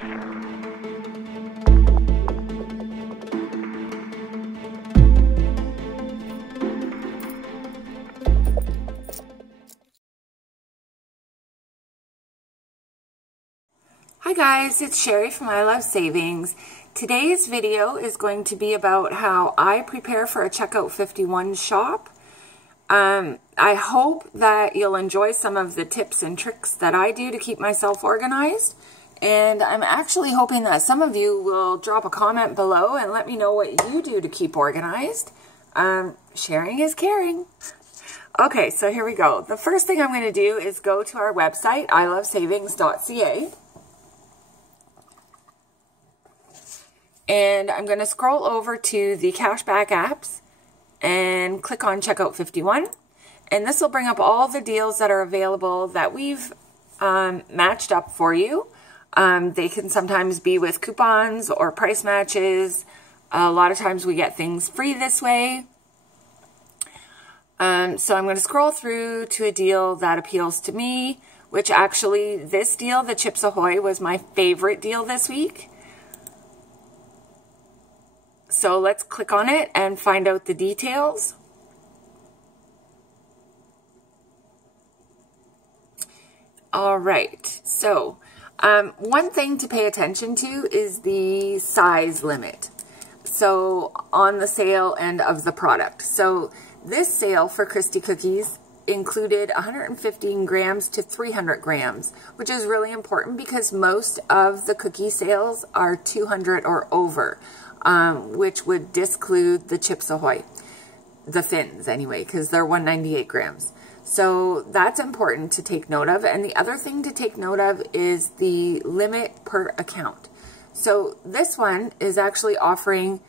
Hi guys, it's Sherry from I Love Savings. Today's video is going to be about how I prepare for a Checkout 51 shop. I hope that you'll enjoy some of the tips and tricks that I do to keep myself organized. And I'm actually hoping that some of you will drop a comment below and let me know what you do to keep organized. Sharing is caring. Okay, so here we go. The first thing I'm going to do is go to our website, ilovesavings.ca. And I'm going to scroll over to the cashback apps and click on Checkout 51. And this will bring up all the deals that are available that we've matched up for you. They can sometimes be with coupons or price matches. A lot of times we get things free this way. So I'm going to scroll through to a deal that appeals to me, which actually this deal, the Chips Ahoy, was my favorite deal this week. So let's click on it and find out the details. All right, so one thing to pay attention to is the size limit. So on the sale end of the product. So this sale for Christie cookies included 115 grams to 300 grams, which is really important because most of the cookie sales are 200 or over. Which would disclude the Chips Ahoy, the thins anyway, because they're 198 grams. So that's important to take note of. And the other thing to take note of is the limit per account. So this one is actually offering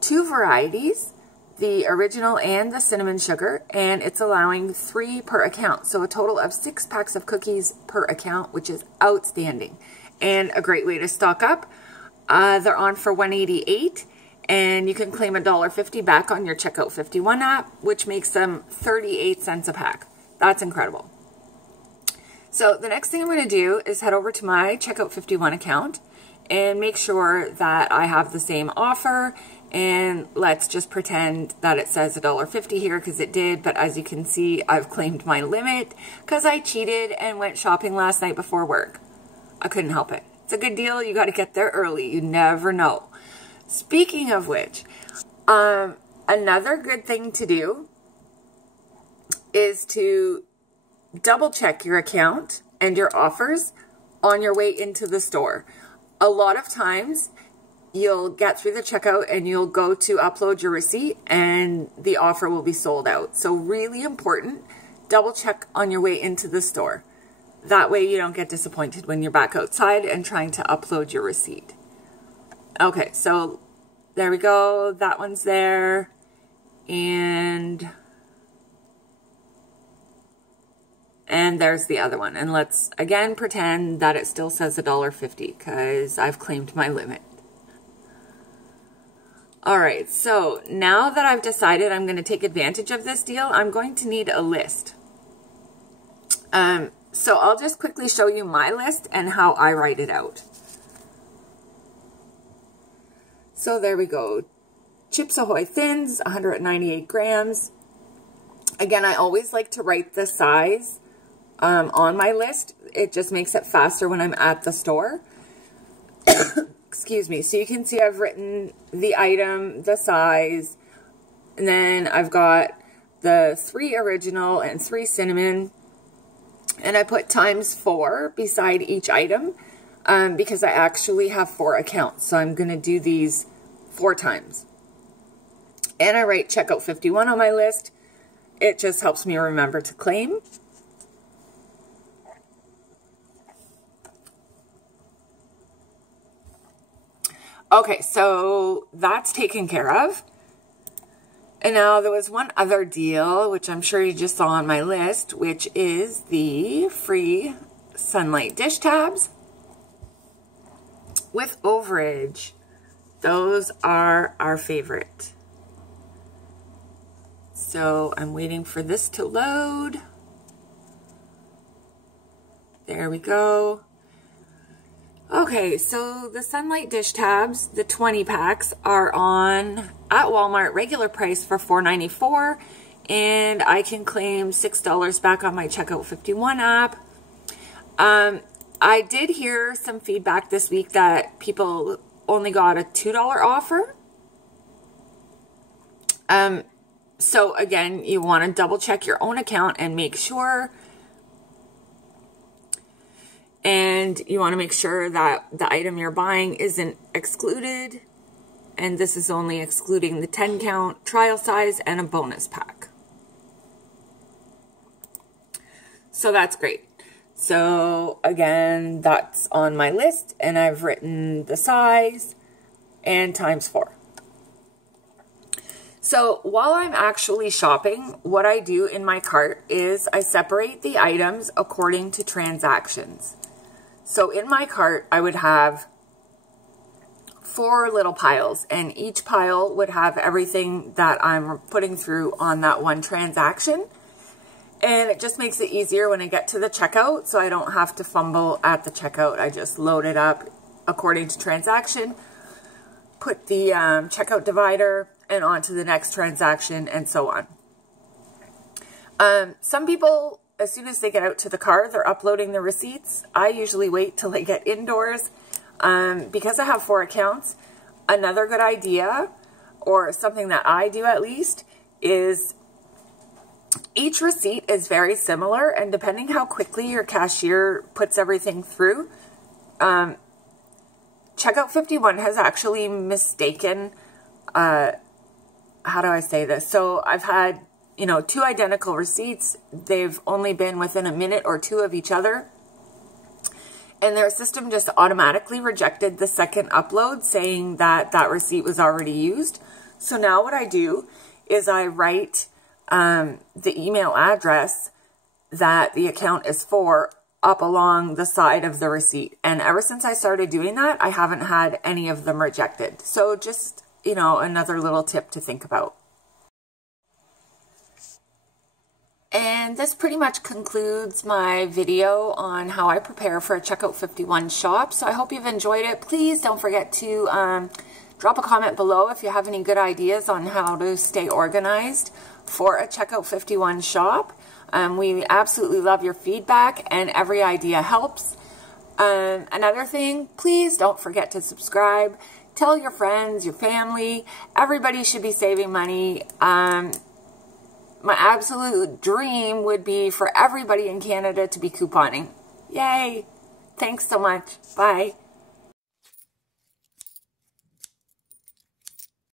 2 varieties, the original and the cinnamon sugar, and it's allowing 3 per account. So a total of 6 packs of cookies per account, which is outstanding and a great way to stock up. They're on for $188, and you can claim $1.50 back on your Checkout 51 app, which makes them 38 cents a pack. That's incredible. So the next thing I'm going to do is head over to my Checkout 51 account and make sure that I have the same offer. And let's just pretend that it says $1.50 here, because it did. But as you can see, I've claimed my limit because I cheated and went shopping last night before work. I couldn't help it. It's a good deal. You got to get there early. You never know. Speaking of which, another good thing to do is to double check your account and your offers on your way into the store. A lot of times you'll get through the checkout and you'll go to upload your receipt and the offer will be sold out. So really important, double check on your way into the store. That way you don't get disappointed when you're back outside and trying to upload your receipt. Okay, so there we go. That one's there. And there's the other one. And let's again pretend that it still says $1.50 because I've claimed my limit. All right, so now that I've decided I'm going to take advantage of this deal, I'm going to need a list. So I'll just quickly show you my list and how I write it out. So there we go. Chips Ahoy Thins, 198 grams. Again, I always like to write the size on my list. It just makes it faster when I'm at the store. Excuse me. So you can see I've written the item, the size, and then I've got the 3 original and 3 cinnamon. And I put ×4 beside each item because I actually have 4 accounts. So I'm going to do these 4 times. And I write Checkout 51 on my list. It just helps me remember to claim. Okay, so that's taken care of. And now there was one other deal, which I'm sure you just saw on my list, which is the free Sunlight dish tabs with overage. Those are our favorite. So I'm waiting for this to load. There we go. Okay, so the Sunlight dish tabs, the 20 packs, are on at Walmart regular price for $4.94, and I can claim $6 back on my Checkout 51 app. I did hear some feedback this week that people only got a $2 offer. So again, you want to double check your own account and make sure. And you want to make sure that the item you're buying isn't excluded. And this is only excluding the 10 count, trial size, and a bonus pack. So that's great. So again, that's on my list, and I've written the size and ×4. So while I'm actually shopping, what I do in my cart is I separate the items according to transactions. So in my cart, I would have 4 little piles, and each pile would have everything that I'm putting through on that one transaction. And it just makes it easier when I get to the checkout, so I don't have to fumble at the checkout. I just load it up according to transaction, put the checkout divider, and on to the next transaction, and so on. Some people, as soon as they get out to the car, they're uploading the receipts. I usually wait till I get indoors. Because I have 4 accounts, another good idea, or something that I do at least, is each receipt is very similar, and depending how quickly your cashier puts everything through, Checkout 51 has actually mistaken, how do I say this? So I've had, 2 identical receipts. They've only been within a minute or 2 of each other. And their system just automatically rejected the second upload, saying that that receipt was already used. So now what I do is I write the email address that the account is for up along the side of the receipt. And ever since I started doing that, I haven't had any of them rejected. So just, another little tip to think about. And this pretty much concludes my video on how I prepare for a Checkout 51 shop. So I hope you've enjoyed it. Please don't forget to drop a comment below if you have any good ideas on how to stay organized for a Checkout 51 shop. We absolutely love your feedback, and every idea helps. Another thing, please don't forget to subscribe. Tell your friends, your family. Everybody should be saving money. My absolute dream would be for everybody in Canada to be couponing. Yay! Thanks so much. Bye.